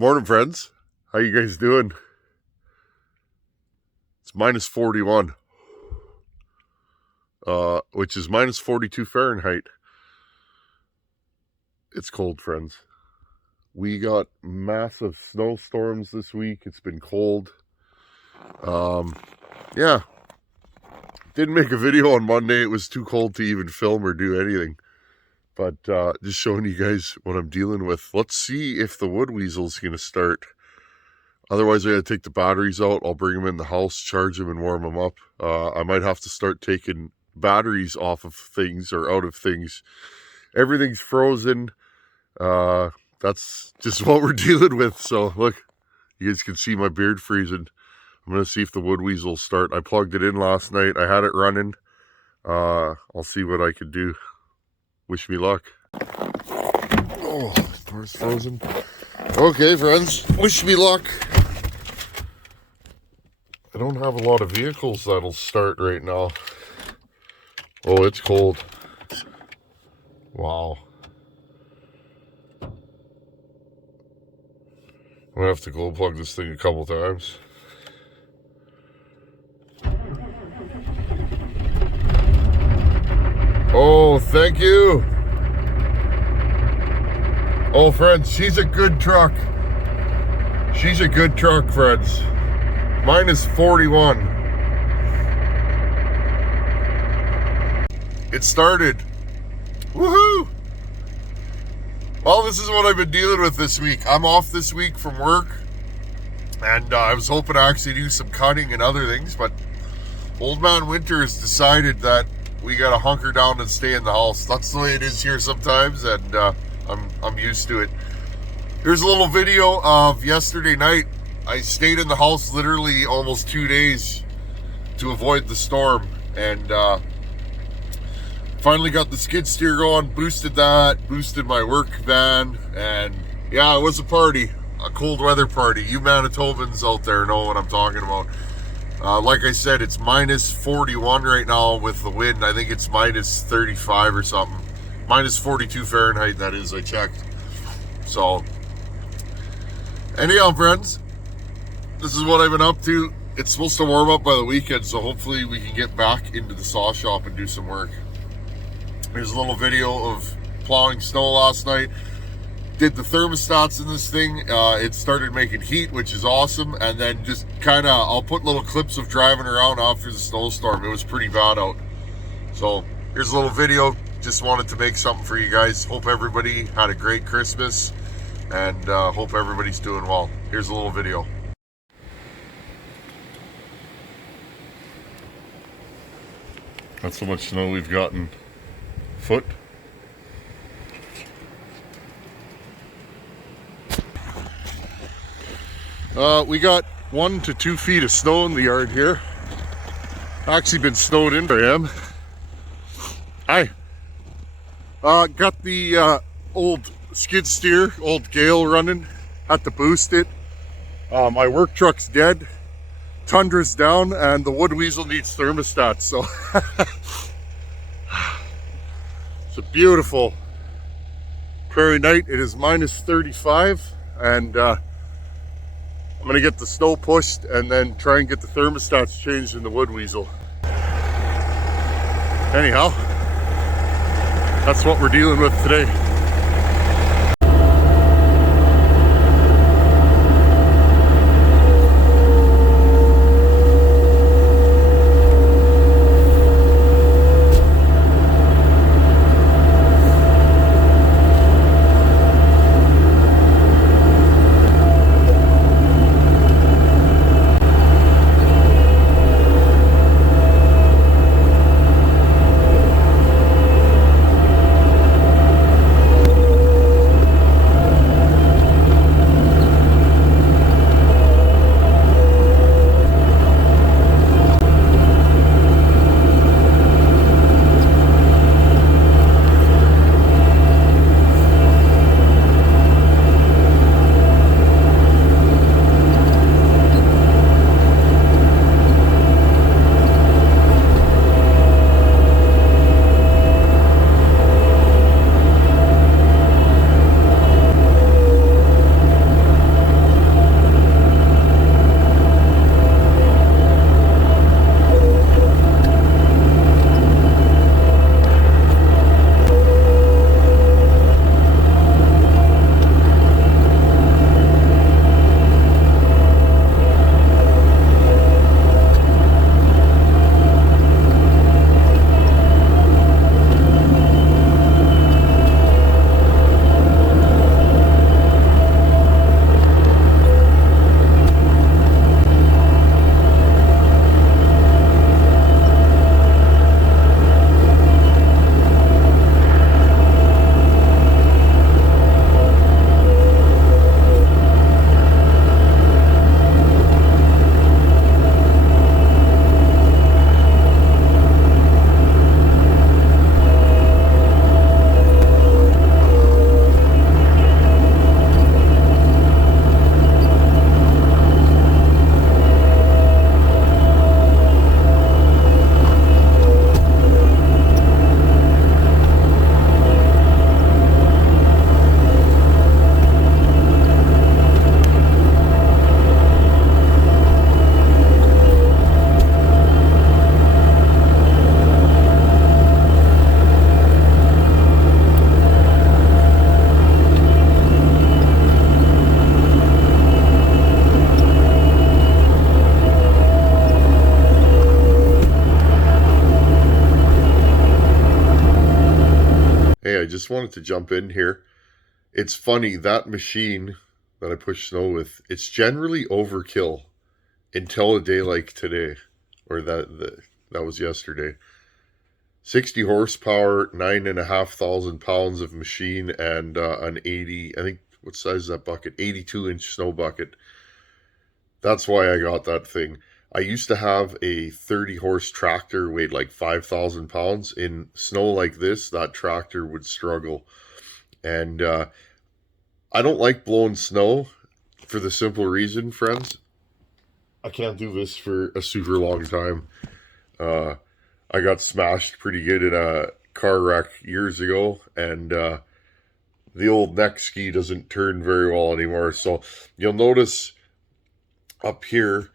Morning, friends. How you guys doing? It's minus 41, which is minus 42 Fahrenheit. It's cold, friends. We got massive snowstorms this week. It's been cold. Yeah. Didn't make a video on Monday. It was too cold to even film or do anything. But just showing you guys what I'm dealing with. Let's see if the wood weasel's going to start. Otherwise, I got to take the batteries out. I'll bring them in the house, charge them, and warm them up. I might have to start taking batteries off of things or out of things. Everything's frozen. That's just what we're dealing with. So, look, you guys can see my beard freezing. I'm going to see if the wood weasel will start. I plugged it in last night. I had it running. I'll see what I can do. Wish me luck. Oh, door's frozen. Okay, friends. Wish me luck. I don't have a lot of vehicles that'll start right now. Oh, it's cold. Wow. I'm gonna have to glow plug this thing a couple times. Oh, thank you. Oh, friends, she's a good truck. She's a good truck, friends. Minus 41. It started. Woohoo! Well, this is what I've been dealing with this week. I'm off this week from work, and I was hoping to actually do some cutting and other things, but Old Man Winter has decided that we gotta hunker down and stay in the house. That's the way it is here sometimes, and I'm used to it. Here's a little video of yesterday night. I stayed in the house literally almost 2 days to avoid the storm, and finally got the skid steer going, boosted my work van, and yeah, it was a party, a cold weather party. You Manitobans out there know what I'm talking about. Like I said, it's minus 41 right now with the wind. I think it's minus 35 or something. Minus 42 Fahrenheit, that is, I checked. So, anyhow, friends, this is what I've been up to. It's supposed to warm up by the weekend, so hopefully we can get back into the saw shop and do some work. Here's a little video of plowing snow last night. Did the thermostats in this thing. It started making heat, which is awesome. And then just kind of, I'll put little clips of driving around after the snowstorm. It was pretty bad out. So here's a little video. Just wanted to make something for you guys. Hope everybody had a great Christmas, and hope everybody's doing well. Here's a little video. That's so much snow we've gotten. Foot. We got 1 to 2 feet of snow in the yard here. Actually been snowed in. I am. Hi. Got the old skid steer, old Gale running. Had to boost it. My work truck's dead. Tundra's down, and the wood weasel needs thermostats. So it's a beautiful prairie night. It is minus 35, and I'm gonna get the snow pushed and then try and get the thermostats changed in the wood weasel. Anyhow, that's what we're dealing with today. just wanted to jump in here. It's funny, that machine that I push snow with, it's generally overkill until a day like today, or that was yesterday. 60 horsepower, 9,500 pounds of machine, and an 80, I think, what size is that bucket? 82-inch snow bucket. That's why I got that thing. I used to have a 30-horse tractor, weighed like 5,000 pounds. In snow like this, that tractor would struggle. And I don't like blowing snow for the simple reason, friends. I can't do this for a super long time. I got smashed pretty good in a car wreck years ago, and the old neck ski doesn't turn very well anymore. So you'll notice up here,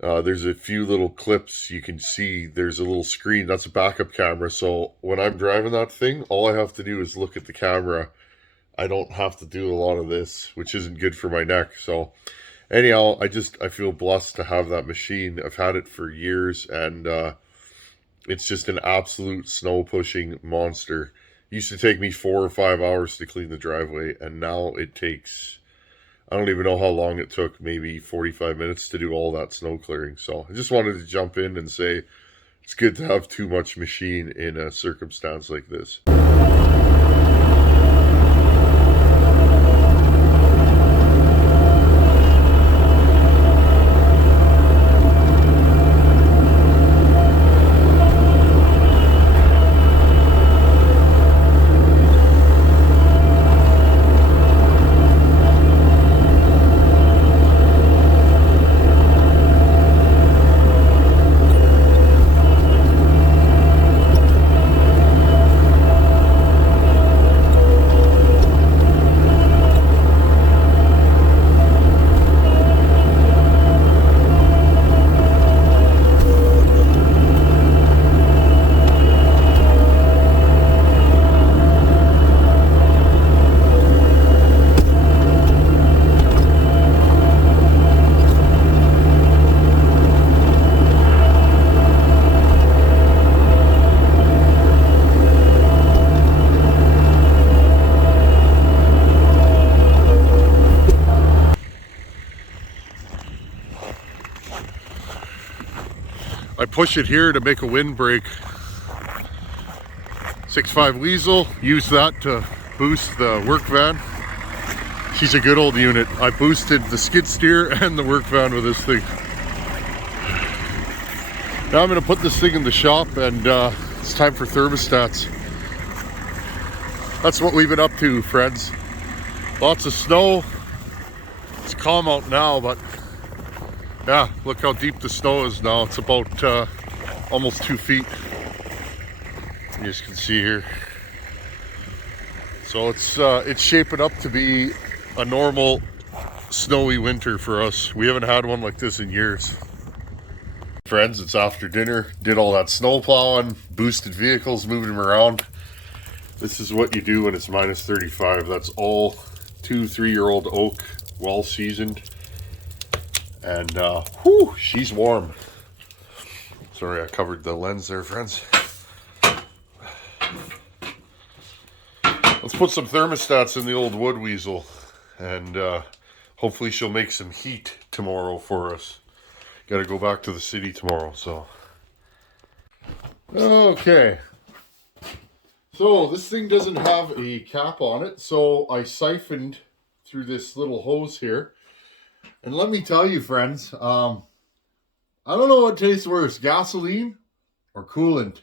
there's a few little clips you can see. There's a little screen. That's a backup camera. So when I'm driving that thing, all I have to do is look at the camera. I don't have to do a lot of this, which isn't good for my neck. So anyhow, I feel blessed to have that machine. I've had it for years, and it's just an absolute snow pushing monster. It used to take me 4 or 5 hours to clean the driveway, and now it takes, I don't even know how long it took, maybe 45 minutes to do all that snow clearing. So I just wanted to jump in and say it's good to have too much machine in a circumstance like this. I push it here to make a windbreak. 6.5 Weasel, use that to boost the work van. She's a good old unit. I boosted the skid steer and the work van with this thing. Now I'm going to put this thing in the shop, and it's time for thermostats. That's what we've been up to, friends. Lots of snow. It's calm out now, but yeah, look how deep the snow is now. It's about almost 2 feet. You guys can see here. So it's shaping up to be a normal snowy winter for us. We haven't had one like this in years. Friends, it's after dinner. Did all that snow plowing, boosted vehicles, moving them around. This is what you do when it's minus 35. That's all 2-3-year-old oak, well seasoned. And whew, she's warm. Sorry, I covered the lens there, friends. Let's put some thermostats in the old wood weasel, and hopefully she'll make some heat tomorrow for us. Got to go back to the city tomorrow, so. Okay. So this thing doesn't have a cap on it, so I siphoned through this little hose here. And let me tell you, friends, I don't know what tastes worse, gasoline or coolant.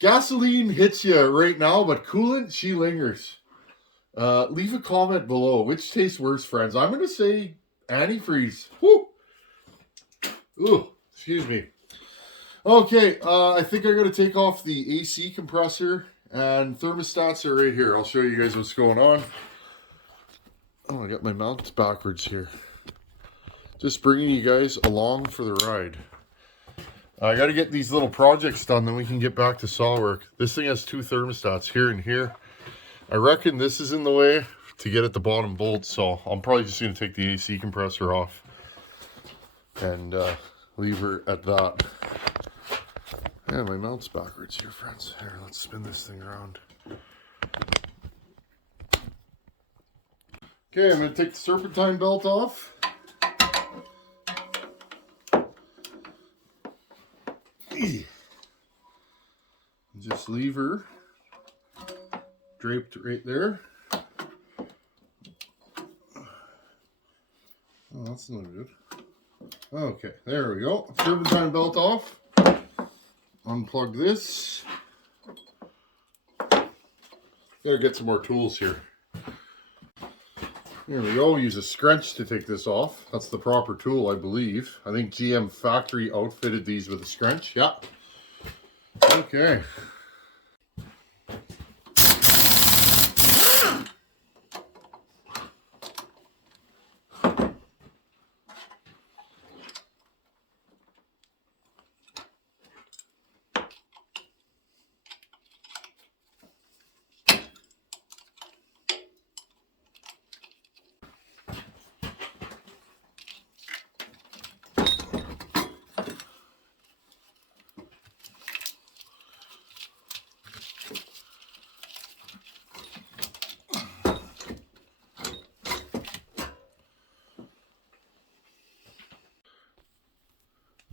Gasoline hits you right now, but coolant, she lingers. Leave a comment below. Which tastes worse, friends? I'm going to say antifreeze. Whew. Ooh, excuse me. Okay, I think I'm going to take off the AC compressor, and thermostats are right here. I'll show you guys what's going on. Oh, I got my mounts backwards here. Just bringing you guys along for the ride. I got to get these little projects done, then we can get back to saw work. This thing has 2 thermostats, here and here. I reckon this is in the way to get at the bottom bolt, so I'm probably just going to take the AC compressor off and leave her at that. Yeah, my mount's backwards here, friends. Here, let's spin this thing around. Okay, I'm going to take the serpentine belt off. Just leave her draped right there. Oh, that's not good. Okay, there we go. Serpentine belt off. Unplug this. Gotta get some more tools here. There we go. Use a scrunch to take this off. That's the proper tool, I believe. I think GM factory outfitted these with a scrunch. Yeah. Okay.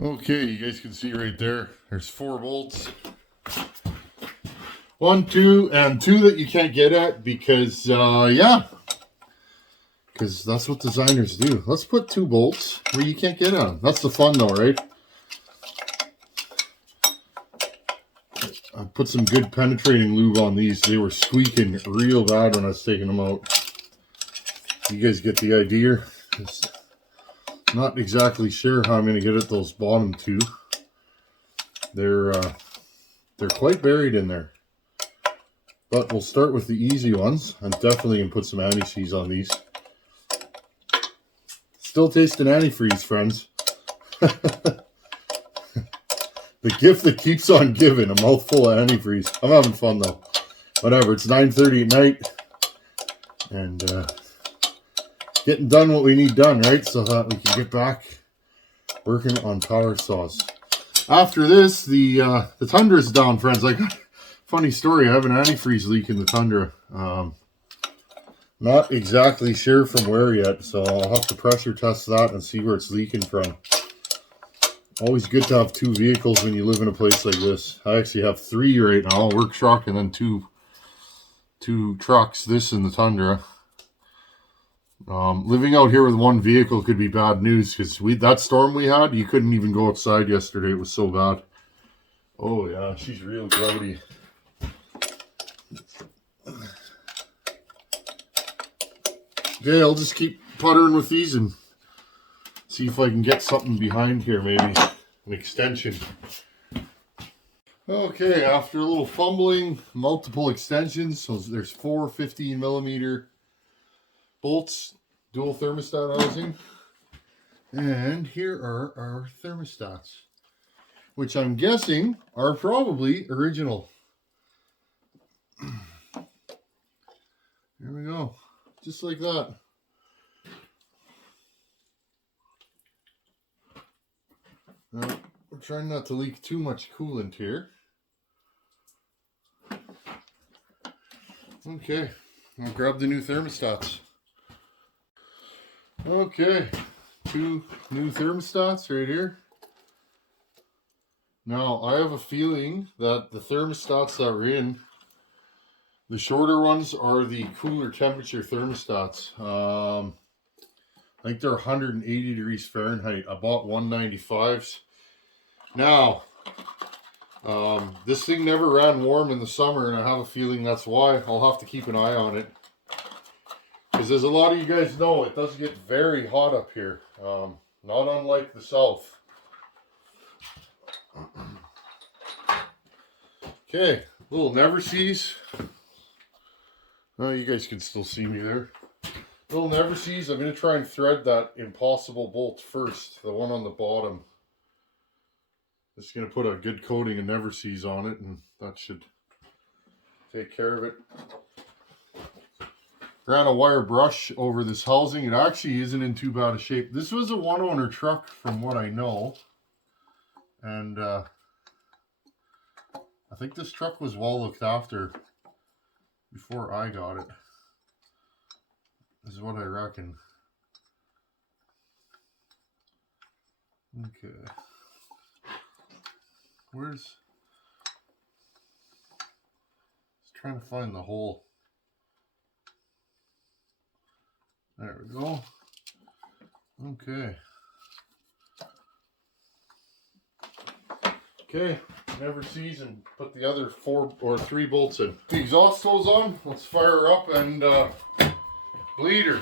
Okay, you guys can see right there, there's 4 bolts. 1, 2, and 2 that you can't get at because, yeah. Because that's what designers do. Let's put 2 bolts where you can't get at them. That's the fun though, right? I put some good penetrating lube on these. They were squeaking real bad when I was taking them out. You guys get the idea? Just not exactly sure how I'm going to get at those bottom 2. They're quite buried in there. But we'll start with the easy ones. I'm definitely going to put some antifreeze on these. Still tasting antifreeze, friends. The gift that keeps on giving, a mouthful of antifreeze. I'm having fun though. Whatever, it's 9:30 at night. And getting done what we need done, right? So that we can get back working on power saws. After this, the tundra's down, friends. Like, funny story, I have an antifreeze leak in the tundra. Not exactly sure from where yet, so I'll have to pressure test that and see where it's leaking from. Always good to have 2 vehicles when you live in a place like this. I actually have 3 right now, a work truck and then two trucks, this and the tundra. Living out here with 1 vehicle could be bad news because that storm we had, you couldn't even go outside yesterday. It was so bad. Oh yeah, she's real grouty. Okay, I'll just keep puttering with these and see if I can get something behind here, maybe an extension. Okay, after a little fumbling, multiple extensions. So there's 4 15mm bolts, dual thermostat housing. And here are our thermostats, which I'm guessing are probably original. There we go. Just like that. Now, we're trying not to leak too much coolant here. Okay, I'll grab the new thermostats. Okay, 2 new thermostats right here. Now, I have a feeling that the thermostats that are in, the shorter ones are the cooler temperature thermostats. I think they're 180 degrees Fahrenheit. I bought 195s. Now, this thing never ran warm in the summer, and I have a feeling that's why. I'll have to keep an eye on it. Because as a lot of you guys know, it does get very hot up here. Not unlike the south. Okay, little never sees. Oh, you guys can still see me there. Little never sees. I'm going to try and thread that impossible bolt first, the one on the bottom. Just going to put a good coating of never sees on it, and that should take care of it. Ran a wire brush over this housing. It actually isn't in too bad a shape. This was a 1-owner truck from what I know. And I think this truck was well looked after. before I got it, is what I reckon. Okay. Just trying to find the hole. There we go. Okay. Okay, never season. Put the other 4 or 3 bolts in. The exhaust hose on. Let's fire her up and bleed her.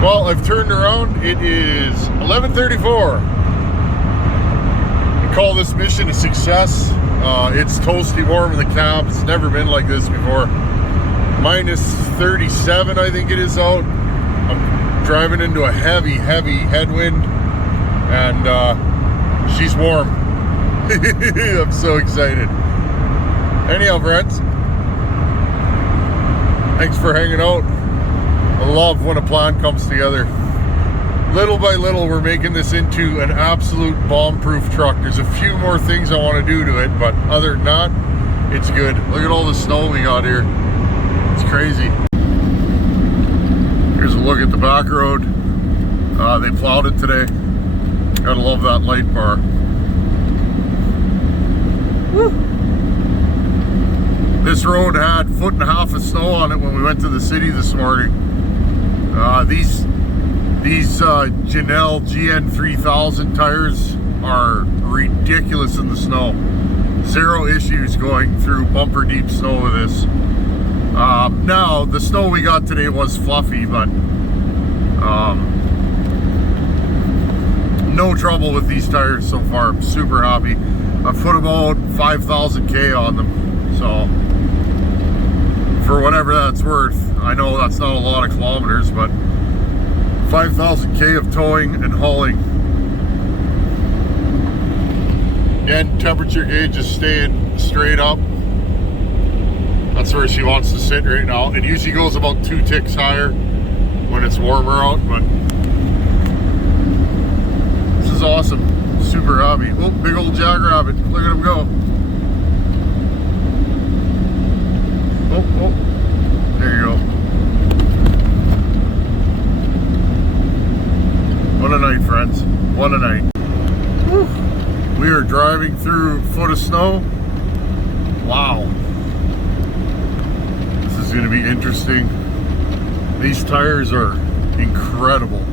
Well, I've turned around. It is 11:34. I call this mission a success. It's toasty warm in the cab. It's never been like this before. Minus 37, I think it is out. I'm driving into a heavy headwind, and she's warm. I'm so excited. Anyhow, friends, thanks for hanging out. I love when a plan comes together. Little by little, we're making this into an absolute bomb-proof truck. There's a few more things I want to do to it, but other than that, it's good. Look at all the snow we got here. It's crazy. Here's a look at the back road. They plowed it today. Gotta love that light bar. Woo. This road had 1.5 feet of snow on it when we went to the city this morning. These Janelle GN 3000 tires are ridiculous in the snow. Zero issues going through bumper deep snow with this. Now, the snow we got today was fluffy, but no trouble with these tires so far. I'm super happy. I've put about 5,000 K on them, so for whatever that's worth. I know that's not a lot of kilometers, but 5,000 K of towing and hauling. And temperature gauge is staying straight up. That's where she wants to sit right now. It usually goes about 2 ticks higher when it's warmer out, but this is awesome. Super happy. Oh, big old jackrabbit. Look at him go. Oh, there you go. What a night, friends. What a night. Whew. We are driving through a foot of snow. Wow. This is going to be interesting. These tires are incredible.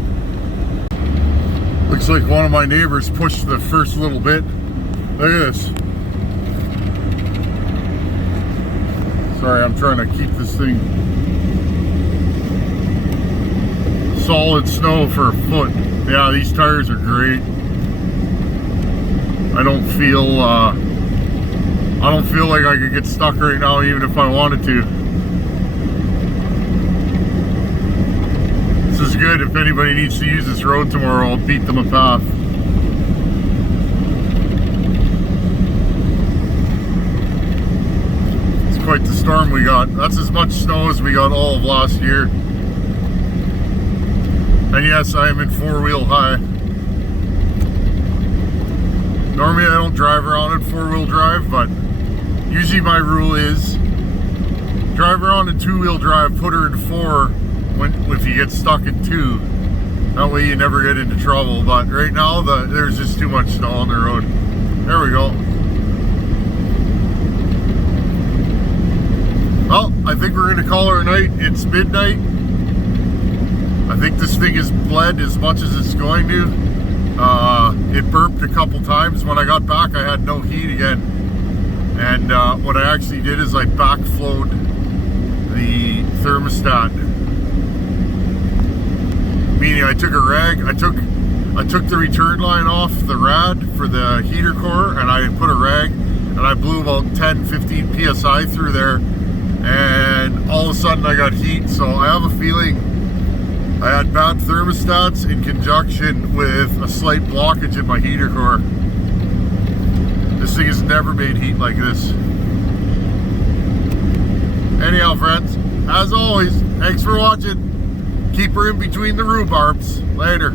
Looks like one of my neighbors pushed the first little bit. Look at this. Sorry, I'm trying to keep this thing solid snow for a foot. Yeah, these tires are great. I don't feel like I could get stuck right now, even if I wanted to. This is good. If anybody needs to use this road tomorrow, I'll beat them a path. It's quite the storm we got. That's as much snow as we got all of last year. And yes, I am in 4-wheel high. Normally I don't drive around in 4-wheel drive, but usually my rule is drive around in 2-wheel drive, put her in 4 if you get stuck in 2. That way you never get into trouble. But right now there's just too much snow on the road. There we go. Well, I think we're gonna call her a night. It's midnight. I think this thing has bled as much as it's going to. It burped a couple times. When I got back, I had no heat again. And what I actually did is I backflowed the thermostat. Meaning I took a rag, I took I took the return line off the rad for the heater core, and I put a rag, and I blew about 10-15 psi through there, and all of a sudden I got heat. So I have a feeling I had bad thermostats in conjunction with a slight blockage in my heater core. This thing has never made heat like this. Anyhow, friends, as always, thanks for watching. Keep her in between the rhubarbs. Later.